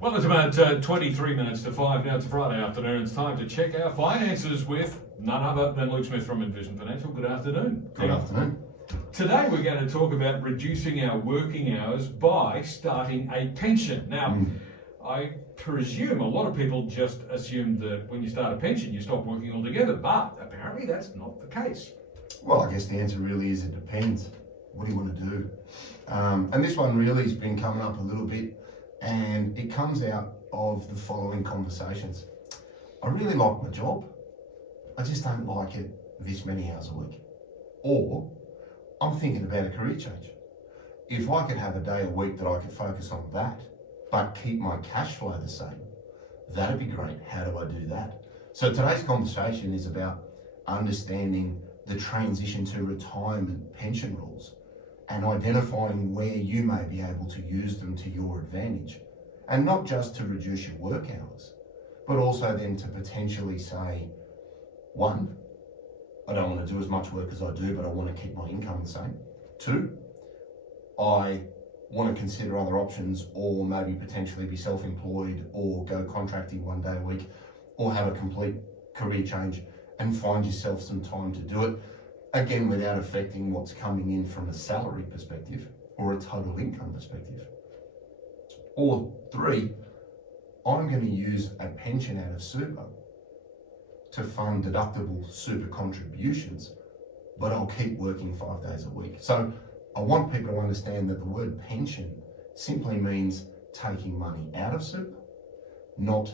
Well, it's about 23 minutes to 5 now. It's a Friday afternoon. It's time to check our finances with none other than Luke Smith from Envision Financial. Good afternoon. Good afternoon. Today we're going to talk about reducing our working hours by starting a pension. Now, I presume a lot of people just assume that when you start a pension you stop working altogether, but apparently that's not the case. Well, I guess the answer really is it depends. What do you want to do? And this one really has been coming up a little bit, and it comes out of the following conversations. I really like my job. I just don't like it this many hours a week. Or I'm thinking about a career change. If I could have a day a week that I could focus on that, but keep my cash flow the same, that'd be great. How do I do that? So today's conversation is about understanding the transition to retirement pension rules and identifying where you may be able to use them to your advantage. And not just to reduce your work hours, but also then to potentially say, one, I don't want to do as much work as I do, but I want to keep my income the same. Two, I want to consider other options, or maybe potentially be self-employed or go contracting one day a week, or have a complete career change and find yourself some time to do it, again, without affecting what's coming in from a salary perspective or a total income perspective. Or three, I'm going to use a pension out of super to fund deductible super contributions, but I'll keep working 5 days a week. So I want people to understand that the word pension simply means taking money out of super, not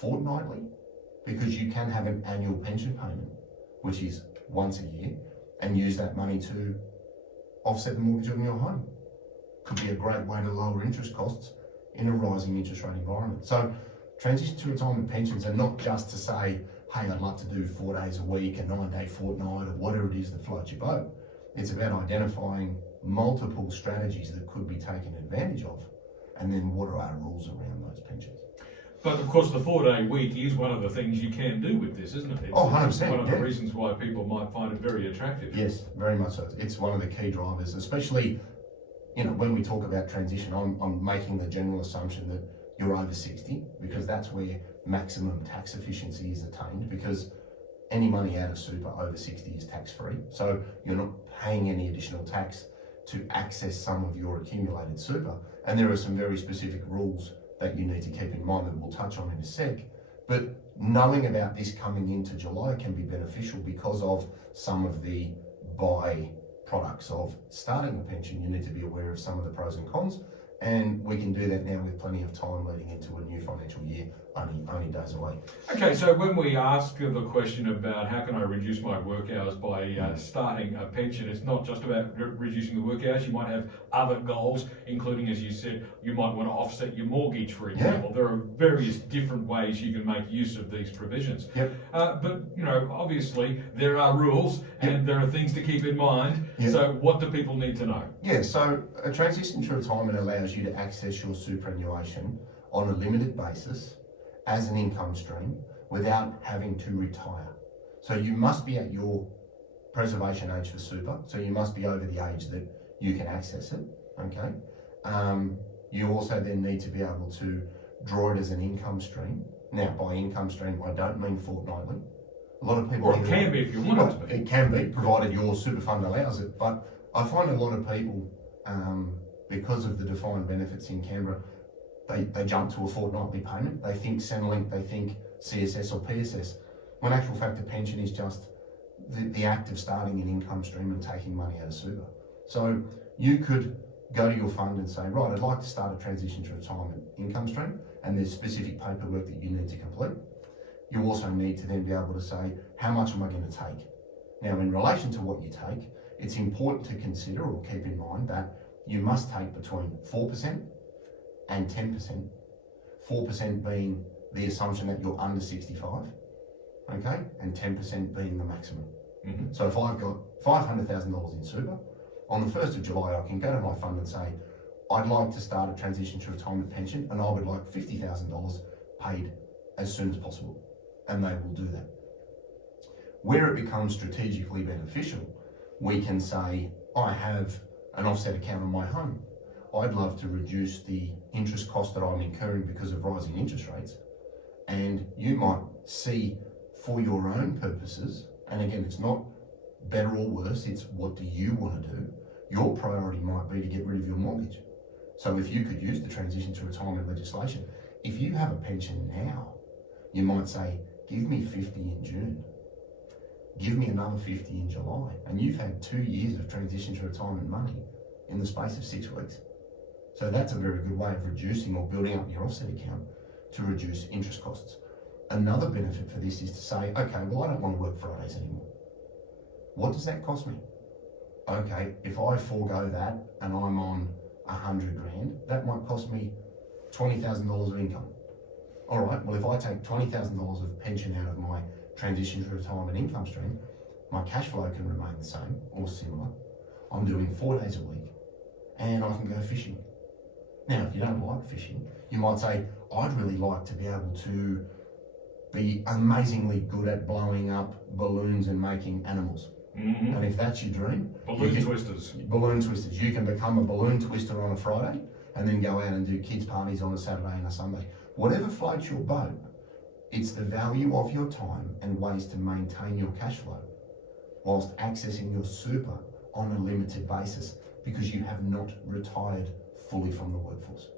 fortnightly, because you can have an annual pension payment, which is once a year, and use that money to offset the mortgage on your home. Could be a great way to lower interest costs in a rising interest rate environment. So transition to retirement pensions are not just to say, hey, I'd like to do 4 days a week, a 9-day fortnight, or whatever it is that floats your boat. It's about identifying multiple strategies that could be taken advantage of, and then what are our rules around those pensions. But of course the 4-day week is one of the things you can do with this, isn't it? It's 100%. one of the reasons why people might find it very attractive. Yes, very much so. It's one of the key drivers, especially, when we talk about transition, I'm making the general assumption that you're over 60, because that's where maximum tax efficiency is attained, because any money out of super over 60 is tax-free. So you're not paying any additional tax to access some of your accumulated super. And there are some very specific rules that you need to keep in mind that we'll touch on in a sec. But knowing about this coming into July can be beneficial because of some of the by-products of starting a pension. You need to be aware of some of the pros and cons, and we can do that now with plenty of time leading into a new financial year, only days away. Okay, so when we ask the question about how can I reduce my work hours by starting a pension, it's not just about reducing the work hours. You might have other goals, including, as you said, you might want to offset your mortgage, for example. There are various different ways you can make use of these provisions. But, obviously there are rules and there are things to keep in mind. So what do people need to know? So a transition to retirement allows you to access your superannuation on a limited basis as an income stream without having to retire. So you must be at your preservation age for super, so you must be over the age that you can access it, okay? You also then need to be able to draw it as an income stream. Now, by income stream, I don't mean fortnightly. A lot of people... Or it can be if you want it to be. It can be, provided your super fund allows it, but I find a lot of people, because of the defined benefits in Canberra, they jump to a fortnightly payment. They think Centrelink, they think CSS or PSS, when actual fact a pension is just the act of starting an income stream and taking money out of super. So you could go to your fund and say, right, I'd like to start a transition to retirement income stream, and there's specific paperwork that you need to complete. You also need to then be able to say, how much am I going to take? Now, in relation to what you take, it's important to consider or keep in mind that you must take between 4% and 10%, 4% being the assumption that you're under 65, okay, and 10% being the maximum. So if I've got $500,000 in super, on the 1st of July, I can go to my fund and say, I'd like to start a transition to retirement pension, and I would like $50,000 paid as soon as possible, and they will do that. Where it becomes strategically beneficial, we can say, I have an offset account on my home. I'd love to reduce the interest cost that I'm incurring because of rising interest rates. And you might see for your own purposes, and again, it's not better or worse, it's what do you want to do? Your priority might be to get rid of your mortgage. So if you could use the transition to retirement legislation, if you have a pension now, you might say, give me 50 in June, give me another 50 in July, and you've had 2 years of transition to retirement money in the space of 6 weeks. So that's a very good way of reducing or building up your offset account to reduce interest costs. Another benefit for this is to say, okay, well, I don't want to work Fridays anymore. What does that cost me? Okay, if I forego that and I'm on 100 grand, that might cost me $20,000 of income. All right, well, if I take $20,000 of pension out of my transition to retirement income stream, my cash flow can remain the same or similar. I'm doing 4 days a week and I can go fishing. Now, if you don't like fishing, you might say, I'd really like to be able to be amazingly good at blowing up balloons and making animals. Mm-hmm. And if that's your dream, Balloon twisters. Balloon twisters. You can become a balloon twister on a Friday and then go out and do kids' parties on a Saturday and a Sunday. Whatever floats your boat, it's the value of your time and ways to maintain your cash flow whilst accessing your super on a limited basis because you have not retired fully from the workforce.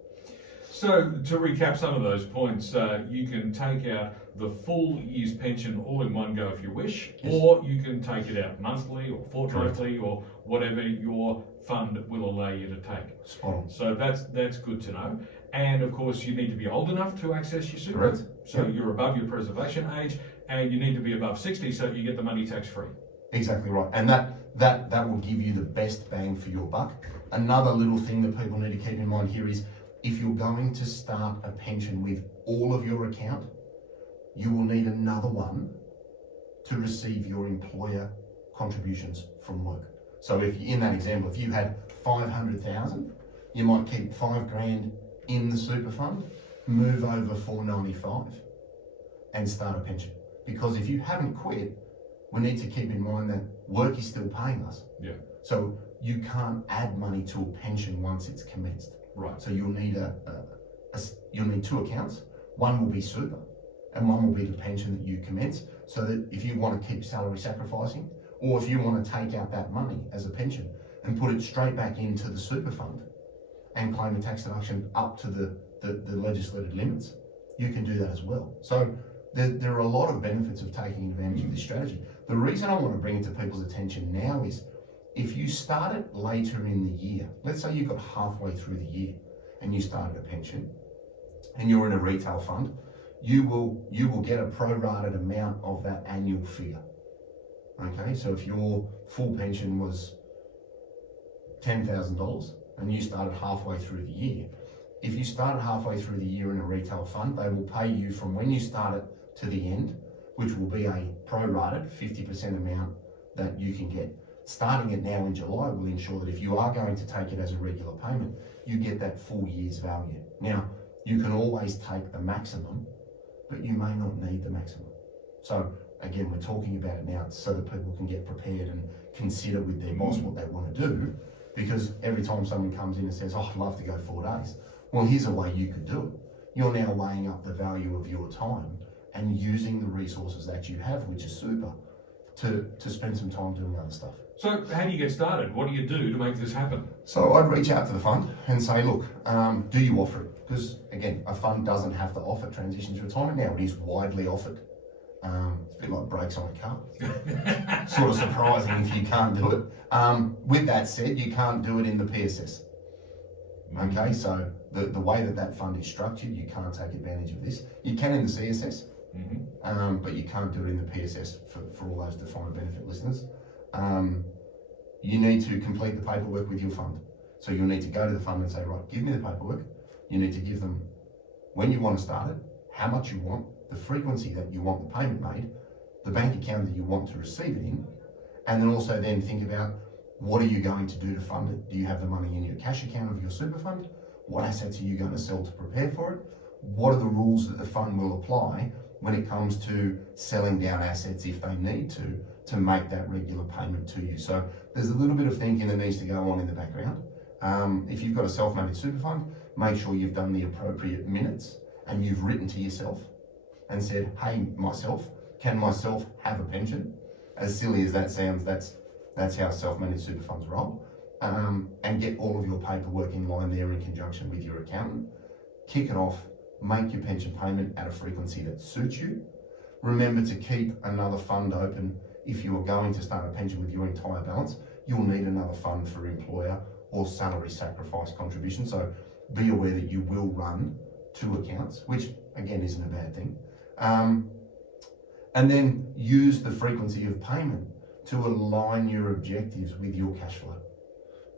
So to recap some of those points, you can take out the full year's pension all in one go if you wish, Yes. or you can take it out monthly or fortnightly or whatever your fund will allow you to take. Spot on. So that's good to know. And of course, you need to be old enough to access your super. Correct. So Yep. you're above your preservation age, and you need to be above 60 so you get the money tax free. Exactly right. And that will give you the best bang for your buck. Another little thing that people need to keep in mind here is if you're going to start a pension with all of your account, you will need another one to receive your employer contributions from work. So if in that example, if you had 500,000, you might keep 5 grand in the super fund, move over 495 and start a pension. Because if you haven't quit, we need to keep in mind that work is still paying us. Yeah. So you can't add money to a pension once it's commenced. Right. So you'll need you'll need 2 accounts. One will be super, and one will be the pension that you commence. So that if you want to keep salary sacrificing, or if you want to take out that money as a pension and put it straight back into the super fund and claim a tax deduction up to the legislated limits, you can do that as well. So there are a lot of benefits of taking advantage of this strategy. The reason I want to bring it to people's attention now is if you start it later in the year, let's say you got halfway through the year and you started a pension and you're in a retail fund, you will get a prorated amount of that annual figure. Okay, so if your full pension was $10,000 and you started halfway through the year, if you started halfway through the year in a retail fund, they will pay you from when you started to the end, which will be a prorated 50% amount that you can get. Starting it now in July will ensure that if you are going to take it as a regular payment, you get that full year's value. Now, you can always take the maximum, but you may not need the maximum. So again, we're talking about it now so that people can get prepared and consider with their boss what they want to do, because every time someone comes in and says, oh, I'd love to go 4 days. Well, here's a way you could do it. You're now weighing up the value of your time and using the resources that you have, which is super, to spend some time doing other stuff. So how do you get started? What do you do to make this happen? So I'd reach out to the fund and say, look, do you offer it? Because again, a fund doesn't have to offer transition to retirement now. It is widely offered. It's a bit like brakes on a car. Sort of surprising if you can't do it. With that said, you can't do it in the PSS. Okay, so the way that fund is structured, you can't take advantage of this. You can in the CSS, but you can't do it in the PSS for all those defined benefit listeners. You need to complete the paperwork with your fund. So you'll need to go to the fund and say, right, give me the paperwork. You need to give them when you want to start it, how much you want, the frequency that you want the payment made, the bank account that you want to receive it in, and then also then think about what are you going to do to fund it? Do you have the money in your cash account of your super fund? What assets are you going to sell to prepare for it? What are the rules that the fund will apply when it comes to selling down assets if they need to make that regular payment to you? So there's a little bit of thinking that needs to go on in the background. If you've got a self-managed super fund, make sure you've done the appropriate minutes and you've written to yourself and said, hey, myself, can myself have a pension? As silly as that sounds, that's how self-managed super funds roll. And get all of your paperwork in line there in conjunction with your accountant. Kick it off, make your pension payment at a frequency that suits you. Remember to keep another fund open. If you are going to start a pension with your entire balance, you'll need another fund for employer or salary sacrifice contribution. So be aware that you will run two accounts, which again isn't a bad thing. And then use the frequency of payment to align your objectives with your cash flow.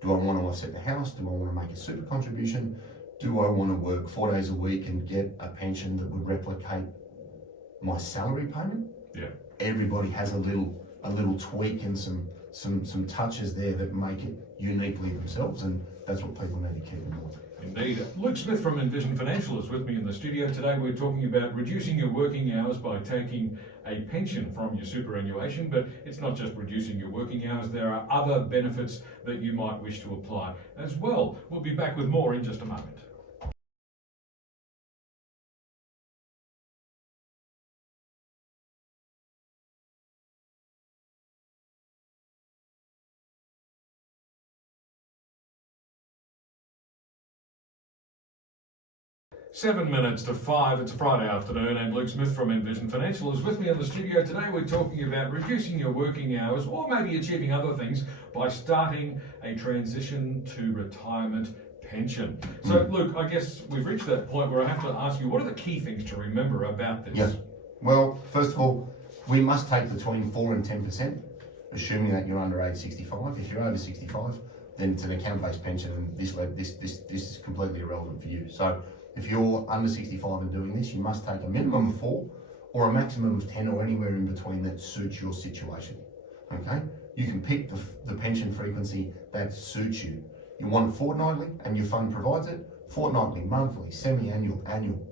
Do I want to offset the house? Do I want to make a super contribution? Do I want to work 4 days a week and get a pension that would replicate my salary payment? Yeah. Everybody has a little tweak and some touches there that make it uniquely themselves, and that's what people need to keep in mind. Indeed. Luke Smith from Envision Financial is with me in the studio today. We're talking about reducing your working hours by taking a pension from your superannuation, but it's not just reducing your working hours. There are other benefits that you might wish to apply as well. We'll be back with more in just a moment. Seven minutes to 5, it's a Friday afternoon, and Luke Smith from Envision Financial is with me in the studio today. We're talking about reducing your working hours or maybe achieving other things by starting a transition to retirement pension. So Luke, I guess we've reached that point where I have to ask you, what are the key things to remember about this? Yeah. Well, first of all, we must take between 4 and 10%, assuming that you're under age 65. If you're over 65, then it's an account-based pension, and this is completely irrelevant for you. So if you're under 65 and doing this, you must take a minimum of 4 or a maximum of 10 or anywhere in between that suits your situation. Okay? You can pick the pension frequency that suits you. You want it fortnightly and your fund provides it, fortnightly, monthly, semi-annual, annual.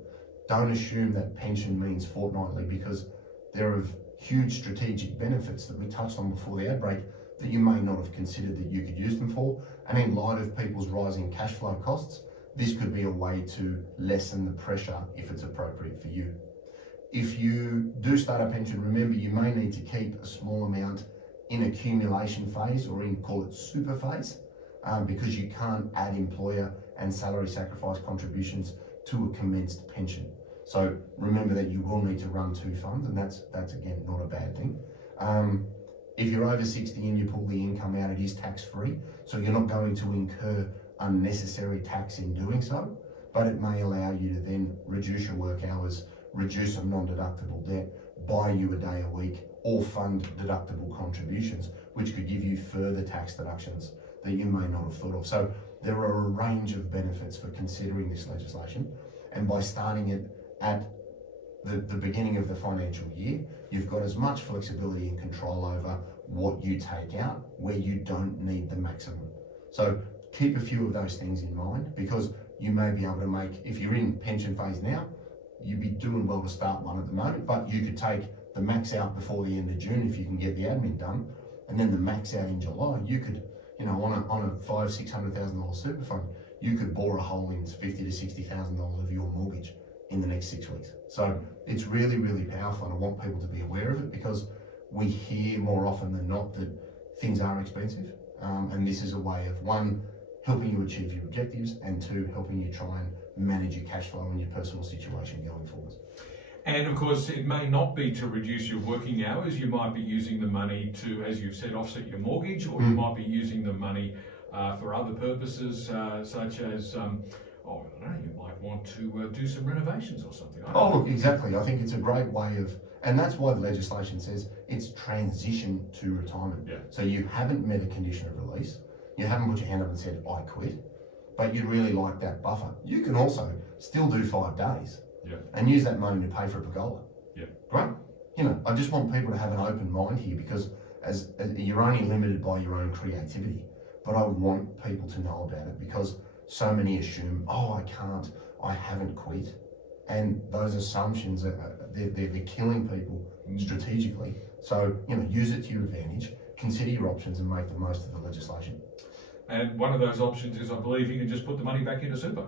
Don't assume that pension means fortnightly, because there are huge strategic benefits that we touched on before the ad break that you may not have considered that you could use them for. And in light of people's rising cash flow costs, this could be a way to lessen the pressure if it's appropriate for you. If you do start a pension, remember you may need to keep a small amount in accumulation phase, or in, call it super phase, because you can't add employer and salary sacrifice contributions to a commenced pension. So remember that you will need to run two funds, and that's again not a bad thing. If you're over 60 and you pull the income out, it is tax-free, so you're not going to incur unnecessary tax in doing so, but it may allow you to then reduce your work hours, reduce some non-deductible debt, buy you a day a week, or fund deductible contributions, which could give you further tax deductions that you may not have thought of. So there are a range of benefits for considering this legislation, and by starting it at the beginning of the financial year, you've got as much flexibility and control over what you take out where you don't need the maximum. So keep a few of those things in mind, because you may be able to make, if you're in pension phase now, you'd be doing well to start one at the moment, but you could take the max out before the end of June if you can get the admin done, and then the max out in July. You could, on a $500,000-600,000 super fund, you could bore a hole in $50,000 to $60,000 of your mortgage in the next 6 weeks. So it's really, really powerful, and I want people to be aware of it, because we hear more often than not that things are expensive, and this is a way of, one, helping you achieve your objectives, and two, helping you try and manage your cash flow and your personal situation going forward. And of course, it may not be to reduce your working hours. You might be using the money to, as you've said, offset your mortgage, or you might be using the money for other purposes, such as, I don't know, you might want to do some renovations or something. Look, exactly. I think it's a great way of, and that's why the legislation says it's transition to retirement. Yeah. So you haven't met a condition of release. You haven't put your hand up and said, I quit, but you'd really like that buffer. You can also still do 5 days and use that money to pay for a pergola. Yeah. Great. I just want people to have an open mind here, because as you're only limited by your own creativity, but I want people to know about it, because so many assume, I can't, I haven't quit. And those assumptions, they're killing people strategically. So, use it to your advantage, consider your options, and make the most of the legislation. And one of those options is, I believe, you can just put the money back into super.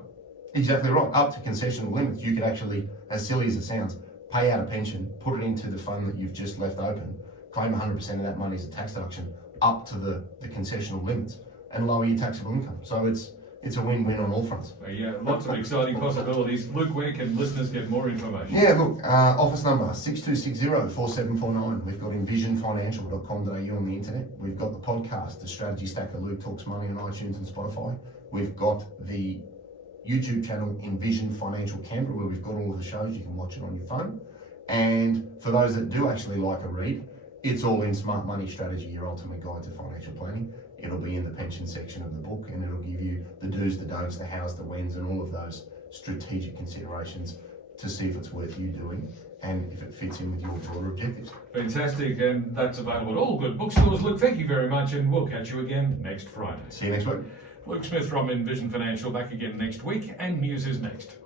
Exactly right. Up to concessional limits, you could actually, as silly as it sounds, pay out a pension, put it into the fund that you've just left open, claim 100% of that money as a tax deduction up to the concessional limits, and lower your taxable income. So it's a win-win on all fronts. Yeah, lots of exciting possibilities. Luke, where can listeners get more information? Yeah, look, office number 6260-4749. We've got envisionfinancial.com.au on the internet. We've got the podcast, The Strategy Stacker, Luke Talks Money on iTunes and Spotify. We've got the YouTube channel Envision Financial Canberra, where we've got all of the shows. You can watch it on your phone. And for those that do actually like a read, it's all in Smart Money Strategy, your ultimate guide to financial planning. It'll be in the pension section of the book, and it'll give you the do's, the don'ts, the hows, the whens, and all of those strategic considerations to see if it's worth you doing and if it fits in with your broader objectives. Fantastic, and that's available at all good bookstores. Luke, thank you very much, and we'll catch you again next Friday. See you next week. Luke Smith from Envision Financial back again next week, and news is next.